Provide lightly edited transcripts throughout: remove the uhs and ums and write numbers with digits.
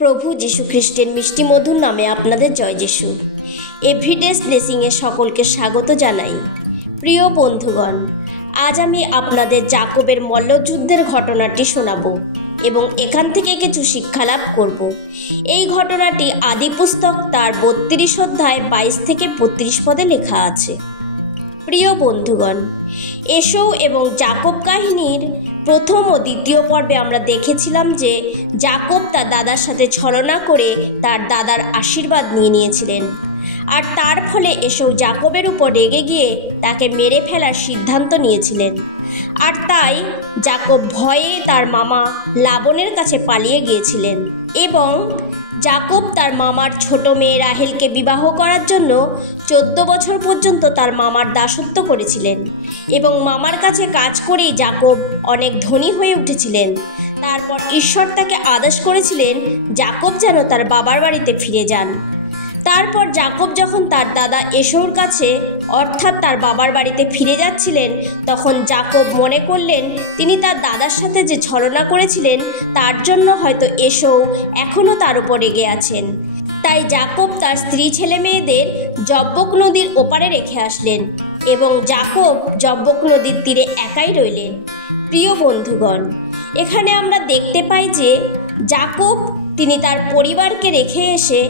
প্রভু যীশু খ্রিস্টের মিষ্টি মধুর নামে আপনাদের জয় যিশু। এভরিডে ব্লেসিংয়ে সকলকে স্বাগত জানাই। প্রিয় বন্ধুগণ, আজ আমি আপনাদের যাকবের মল্লযুদ্ধের ঘটনাটি শোনাবো এবং এখান থেকে কিছু শিক্ষা লাভ করব। এই ঘটনাটি আদি পুস্তক তার 32 অধ্যায় 22 থেকে 32 পদে লেখা আছে। প্রিয় বন্ধুগণ, এসৌ এবং যাকব কাহিনীর প্রথম ও দ্বিতীয় পর্বে আমরা দেখেছিলাম যে যাকব তার দাদার সাথে ছলনা করে তার দাদার আশীর্বাদ নিয়ে নিয়েছিলেন, আর তার ফলে এসৌ যাকবের উপর রেগে গিয়ে তাকে মেরে ফেলার সিদ্ধান্ত নিয়েছিলেন। আর তাই যাকব ভয়ে তার মামা লাবনের কাছে পালিয়ে গিয়েছিলেন এবং যাকব তার মামার ছোট মেয়ে রাহেলকে বিবাহ করার জন্য 14 বছর পর্যন্ত তার মামার দাসত্ব করেছিলেন এবং মামার কাছে কাজ করেই যাকব অনেক ধনী হয়ে উঠেছিলেন। তারপর ঈশ্বর তাকে আদেশ করেছিলেন যাকব যেন তার বাবার বাড়িতে ফিরে যান। তারপর যাকব যখন তার দাদা এসৌর কাছে অর্থাৎ তার বাবার বাড়িতে ফিরে যাচ্ছিলেন, তখন যাকব মনে করলেন তিনি তার দাদার সাথে যে ছলনা করেছিলেন তার জন্য হয়তো এসৌ এখনও তার উপর রেগে আছেন। তাই যাকব তার স্ত্রী ছেলে মেয়েদের যব্বক নদীর ওপারে রেখে আসলেন এবং যাকব যব্বক নদীর তীরে একাই রইলেন। প্রিয় বন্ধুগণ, এখানে আমরা দেখতে পাই যে যাকব তিনি তার পরিবারকে রেখে এসে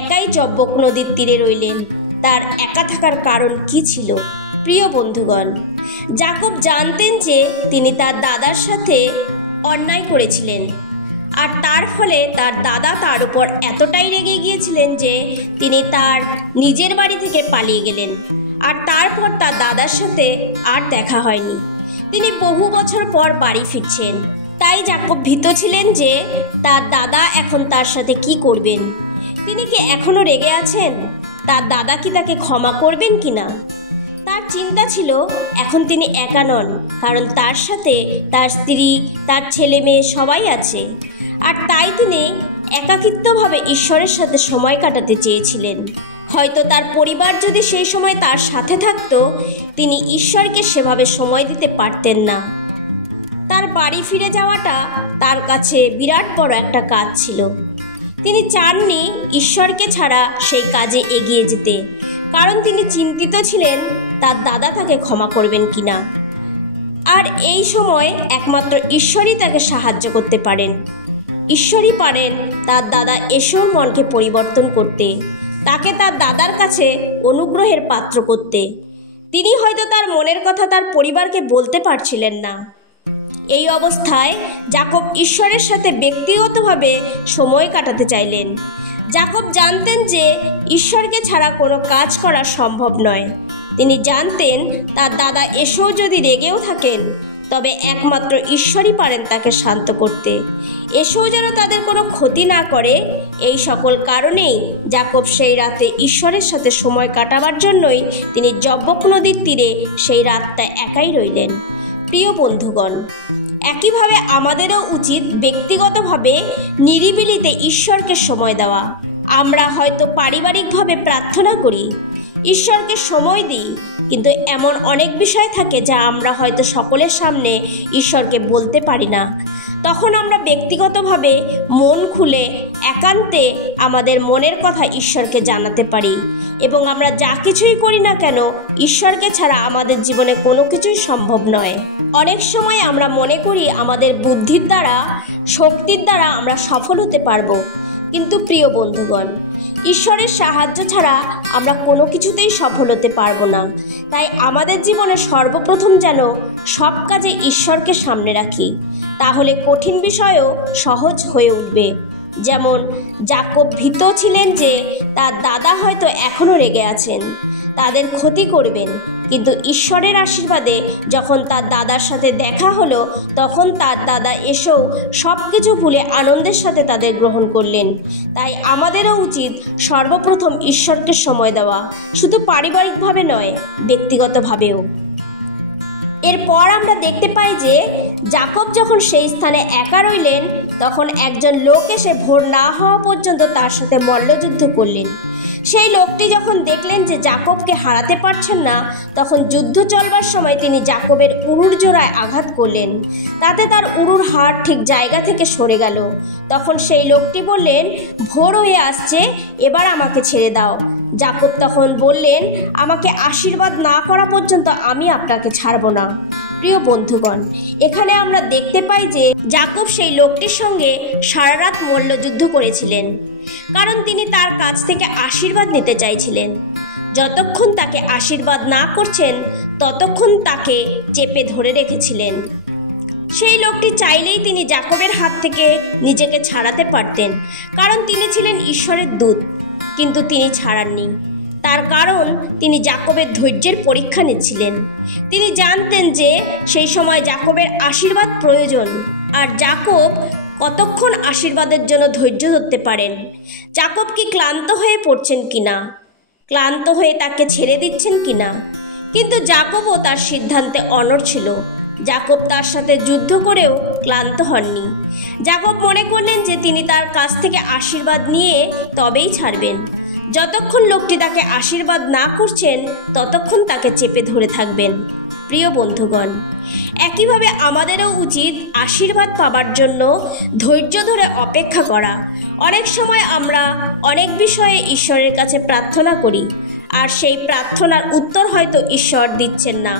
একাই যব্বক নদীর তীরে রইলেন। তার একা থাকার কারণ কি ছিল? প্রিয় বন্ধুগণ, যাকব জানতেন যে তিনি তার দাদার সাথে অন্যায় করেছিলেন, আর তার ফলে তার দাদা তার উপর এতটাই রেগে গিয়েছিলেন যে তিনি তার নিজের বাড়ি থেকে পালিয়ে গেলেন, আর তারপর তার দাদার সাথে আর দেখা হয়নি। তিনি বহু বছর পর বাড়ি ফিরছেন। তাই যাকব ভীত ছিলেন যে তার দাদা এখন তার সাথে কি করবেন। তিনি কি এখনও রেগে আছেন? তার দাদা কি তাকে ক্ষমা করবেন কি না? তার চিন্তা ছিল এখন তিনি একা নন, কারণ তার সাথে তার স্ত্রী, তার ছেলে মেয়ে সবাই আছে, আর তাই তিনি একাকিত্বভাবে ঈশ্বরের সাথে সময় কাটাতে চেয়েছিলেন। হয়তো তার পরিবার যদি সেই সময় তার সাথে থাকতো, তিনি ঈশ্বরকে সেভাবে সময় দিতে পারতেন না। তার বাড়ি ফিরে যাওয়াটা তার কাছে বিরাট বড় একটা কাজ ছিল। তিনি চাননি ঈশ্বরকে ছাড়া সেই কাজে এগিয়ে যেতে, কারণ তিনি চিন্তিত ছিলেন তার দাদা তাকে ক্ষমা করবেন কিনা। আর এই সময় একমাত্র ঈশ্বরই তাকে সাহায্য করতে পারেন। ঈশ্বরই পারেন তার দাদা এসৌর মনকে পরিবর্তন করতে, তাকে তার দাদার কাছে অনুগ্রহের পাত্র করতে। তিনি হয়তো তার মনের কথা তার পরিবারকে বলতে পারছিলেন না। এই অবস্থায় যাকব ঈশ্বরের সাথে ব্যক্তিগতভাবে সময় কাটাতে চাইলেন। যাকব জানতেন যে ঈশ্বরকে ছাড়া কোনো কাজ করা সম্ভব নয়। তিনি জানতেন তার দাদা এসৌ যদি রেগেও থাকেন, তবে একমাত্র ঈশ্বরই পারেন তাকে শান্ত করতে। এসৌ যেন তাদের কোনো ক্ষতি না করে, এই সকল কারণেই যাকব সেই রাতে ঈশ্বরের সাথে সময় কাটাবার জন্যই তিনি যব্বক নদীর তীরে সেই রাতটা একাই রইলেন। প্রিয় বন্ধুগণ, একইভাবে আমাদেরও উচিত ব্যক্তিগতভাবে নিরিবিলিতে ঈশ্বরকে সময় দেওয়া। আমরা হয়তো পারিবারিকভাবে প্রার্থনা করি, ঈশ্বরকে সময় দিই, কিন্তু এমন অনেক বিষয় থাকে যা আমরা হয়তো সকলের সামনে ঈশ্বরকে বলতে পারি না। তখন আমরা ব্যক্তিগতভাবে মন খুলে একান্তে আমাদের মনের কথা ঈশ্বরকে জানাতে পারি এবং আমরা যা কিছুই করি না কেন, ঈশ্বরকে ছাড়া আমাদের জীবনে কোনো কিছুই সম্ভব নয়। অনেক সময় আমরা মনে করি আমাদের বুদ্ধির দ্বারা, শক্তির দ্বারা আমরা সফল হতে পারবো, কিন্তু প্রিয় বন্ধুগণ, ঈশ্বরের সাহায্য ছাড়া আমরা কোনো কিছুতেই সফল হতে পারবো না। তাই আমাদের জীবনে সর্বপ্রথম যেন সব কাজে ঈশ্বরকে সামনে রাখি, তাহলে কঠিন বিষয়ও সহজ হয়ে উঠবে। যেমন যাকব ভীত ছিলেন যে তার দাদা হয়তো এখনও রেগে আছেন, তাদের ক্ষতি করবেন, কিন্তু ঈশ্বরের আশীর্বাদে যখন তার দাদার সাথে দেখা হলো, তখন তার দাদা এসেও সব কিছু ভুলে আনন্দের সাথে তাদের গ্রহণ করলেন। তাই আমাদেরও উচিত সর্বপ্রথম ঈশ্বরকে সময় দেওয়া, শুধু পারিবারিকভাবে নয়, ব্যক্তিগতভাবেও। এরপর আমরা দেখতে পাই যে যাকব যখন সেই স্থানে একা রইলেন, তখন একজন লোক এসে ভোর না হওয়া পর্যন্ত তার সাথে মল্লযুদ্ধ করলেন। সেই লোকটি যখন দেখলেন যে যাকবকে হারাতে পারছেন না, তখন যুদ্ধ চলবার সময় তিনি যাকবের উরুর জোড়ায় আঘাত করলেন। তাতে তার উরুর হাড় ঠিক জায়গা থেকে সরে গেল। তখন সেই লোকটি বললেন, ভোর হয়ে আসছে, এবার আমাকে ছেড়ে দাও। যাকব তখন বললেন, আমাকে আশীর্বাদ না করা পর্যন্ত আমি আপনাকে ছাড়ব না। প্রিয় বন্ধুগণ, এখানে আমরা দেখতে পাই যে যাকব সেই লোকটির সঙ্গে সারা রাত মল্লযুদ্ধ করেছিলেন, কারণ তিনি তার কাছ থেকে আশীর্বাদ নিতে চাইছিলেন। যতক্ষণ তাকে আশীর্বাদ না করছেন ততক্ষণ তাকে চেপে ধরে রেখেছিলেন। সেই লোকটি চাইলেই তিনি যাকবের হাত থেকে নিজেকে ছাড়াতে পারতেন, কারণ তিনি ছিলেন ঈশ্বরের দূত, কিন্তু তিনি ছাড়াননি। তার কারণ তিনি যাকবের ধৈর্যের পরীক্ষা নিচ্ছিলেন। তিনি জানতেন যে সেই সময় যাকবের আশীর্বাদ প্রয়োজন, আর যাকব কতক্ষণ আশীর্বাদের জন্য ধৈর্য ধরতে পারেন। যাকব কি ক্লান্ত হয়ে পড়ছেন কিনা, ক্লান্ত হয়ে তাকে ছেড়ে দিচ্ছেন কিনা। কিন্তু যাকবও তার সিদ্ধান্তে অনড় ছিল। যাকব তার সাথে যুদ্ধ করেও ক্লান্ত হননি। যাকব মনে করলেন যে তিনি তার কাছ থেকে আশীর্বাদ নিয়ে তবেই ছাড়বেন। যতক্ষণ লোকটি তাকে আশীর্বাদ না করছেন ততক্ষণ তাকে চেপে ধরে থাকবেন। প্রিয় বন্ধুগণ, একইভাবে আমাদেরও উচিত আশীর্বাদ পাবার জন্য ধৈর্য ধরে অপেক্ষা করা। অনেক সময় আমরা অনেক বিষয়ে ঈশ্বরের কাছে প্রার্থনা করি, আর সেই প্রার্থনার উত্তর হয়তো ঈশ্বর দিচ্ছেন না।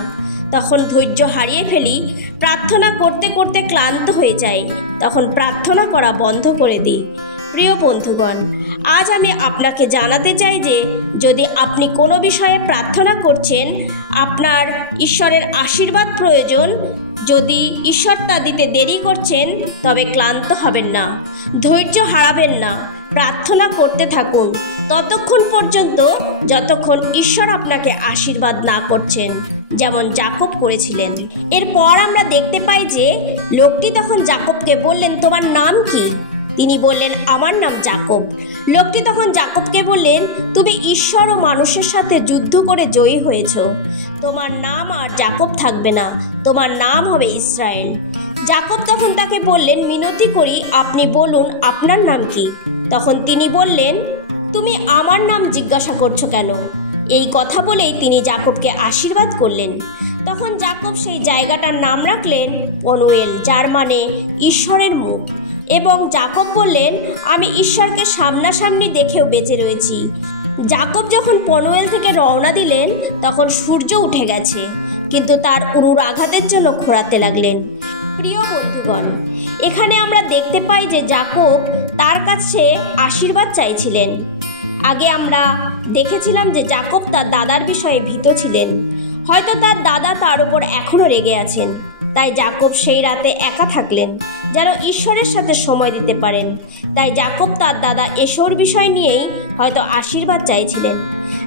তখন ধৈর্য হারিয়ে ফেলি, প্রার্থনা করতে করতে ক্লান্ত হয়ে যাই, তখন প্রার্থনা করা বন্ধ করে দিই। প্রিয় বন্ধুগণ, আজ আমি আপনাকে জানাতে চাই যে যদি আপনি কোনো বিষয়ে প্রার্থনা করছেন, আপনার ঈশ্বরের আশীর্বাদ প্রয়োজন, যদি ঈশ্বর তা দিতে দেরি করছেন, তবে ক্লান্ত হবেন না, ধৈর্য হারাবেন না, প্রার্থনা করতে থাকুন ততক্ষণ পর্যন্ত যতক্ষণ ঈশ্বর আপনাকে আশীর্বাদ না করছেন, যেমন যাকব করেছিলেন। এরপর আমরা দেখতে পাই যে লোকটি তখন যাকবকে বললেন, তোমার নাম কি? তিনি বললেন, আমার নাম যাকব। লোকটি তখন যাকবকে বললেন, তুমি ঈশ্বর ও মানুষের সাথে যুদ্ধ করে জয়ী হয়েছ। তোমার নাম আর যাকব থাকবে না, তোমার নাম হবে ইসরায়েল। যাকব তখন তাকে বললেন, মিনতি করি আপনি বলুন আপনার নাম কি? তখন তিনি বললেন, তুমি আমার নাম জিজ্ঞাসা করছো কেন? এই কথা বলেই তিনি যাকবকে আশীর্বাদ করলেন। তখন যাকব সেই জায়গাটার নাম রাখলেন পনুয়েল, যার মানে ঈশ্বরের মুখ। এবং যাকব বললেন, আমি ঈশ্বরকে সামনাসামনি দেখেও বেঁচে রয়েছি। যাকব যখন পনুয়েল থেকে রওনা দিলেন তখন সূর্য উঠে গেছে, কিন্তু তার উরুর আঘাতের জন্য খোঁড়াতে লাগলেন। প্রিয় বন্ধুগণ, এখানে আমরা দেখতে পাই যে যাকব তার কাছে আশীর্বাদ চাইছিলেন। আগে আমরা দেখেছিলাম যে যাকব তার দাদার বিষয়ে ভীত ছিলেন। হয়তো তার দাদা তার উপর এখনও রেগে আছেন, তাই যাকব সেই রাতে একা থাকলেন যেন ঈশ্বরের সাথে সময় দিতে পারেন। তাই যাকব তার দাদা এসোর বিষয় নিয়েই হয়তো আশীর্বাদ চাইছিলেন।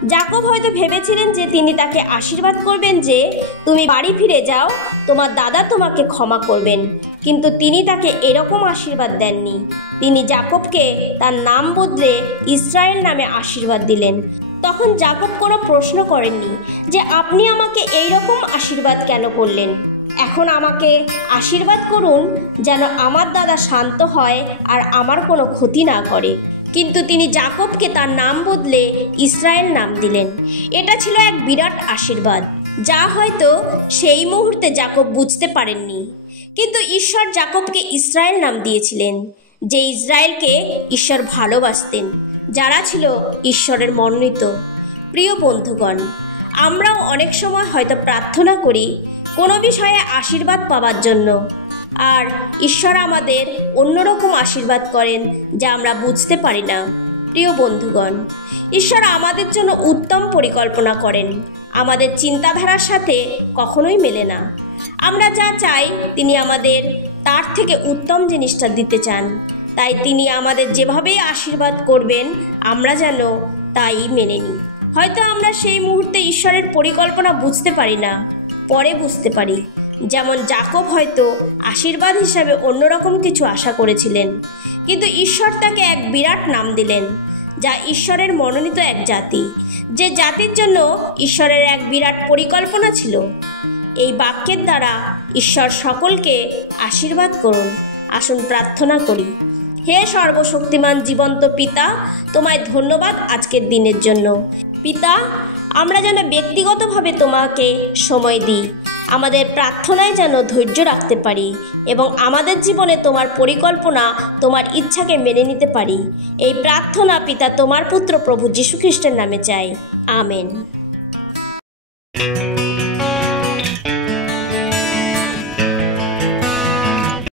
যাকব হয়তো ভেবেছিলেন যে তিনি তাকে আশীর্বাদ করবেন যে তুমি বাড়ি ফিরে যাও, তোমার দাদা তোমাকে ক্ষমা করবেন। কিন্তু তিনি তাকে এরকম আশীর্বাদ দেননি। তিনি যাকবকে তার নাম বদলে ইসরায়েল নামে আশীর্বাদ দিলেন। তখন যাকব কোনো প্রশ্ন করেননি যে আপনি আমাকে এইরকম আশীর্বাদ কেন করলেন। এখন আমাকে আশীর্বাদ করুন যেন আমার দাদা শান্ত হয় আর আমার কোনো ক্ষতি না করে। কিন্তু তিনি যাকবকে তার নাম বদলে ইসরায়েল নাম দিলেন। এটা ছিল এক বিরাট আশীর্বাদ, যা হয়তো সেই মুহূর্তে যাকব বুঝতে পারেননি। কিন্তু ঈশ্বর যাকবকে ইসরায়েল নাম দিয়েছিলেন, যে ইসরায়েলকে ঈশ্বর ভালোবাসতেন, যারা ছিল ঈশ্বরের মনোনীত। প্রিয় বন্ধুগণ, আমরাও অনেক সময় হয়তো প্রার্থনা করি কোনো বিষয়ে আশীর্বাদ পাওয়ার জন্য, আর ঈশ্বর আমাদের অন্যরকম আশীর্বাদ করেন যা আমরা বুঝতে পারি না। প্রিয় বন্ধুগণ, ঈশ্বর আমাদের জন্য উত্তম পরিকল্পনা করেন, আমাদের চিন্তাধারার সাথে কখনোই মেলে না। আমরা যা চাই তিনি আমাদের তার থেকে উত্তম জিনিসটা দিতে চান। তাই তিনি আমাদের যেভাবেই আশীর্বাদ করবেন আমরা যেন তাই মেনে নিই। হয়তো আমরা সেই মুহূর্তে ঈশ্বরের পরিকল্পনা বুঝতে পারি না, পরে বুঝতে পারি। যেমন যাকব হয়তো আশীর্বাদ হিসাবে অন্যরকম কিছু আশা করেছিলেন, কিন্তু ঈশ্বর তাকে এক বিরাট নাম দিলেন, যা ঈশ্বরের মনোনীত এক জাতি, যে জাতির জন্য ঈশ্বরের এক বিরাট পরিকল্পনা ছিল। এই বাক্যের দ্বারা ঈশ্বর সকলকে আশীর্বাদ করুন। আসুন প্রার্থনা করি। হে সর্বশক্তিমান জীবন্ত পিতা, তোমায় ধন্যবাদ আজকের দিনের জন্য। পিতা, আমরা যেন ব্যক্তিগতভাবে তোমাকে সময় দিই, আমাদের প্রার্থনায় যেন ধৈর্য রাখতে পারি এবং আমাদের জীবনে তোমার পরিকল্পনা, তোমার ইচ্ছাকে মেনে নিতে পারি। এই প্রার্থনা পিতা তোমার পুত্র প্রভু যীশু খ্রিস্টের নামে চাই, আমেন।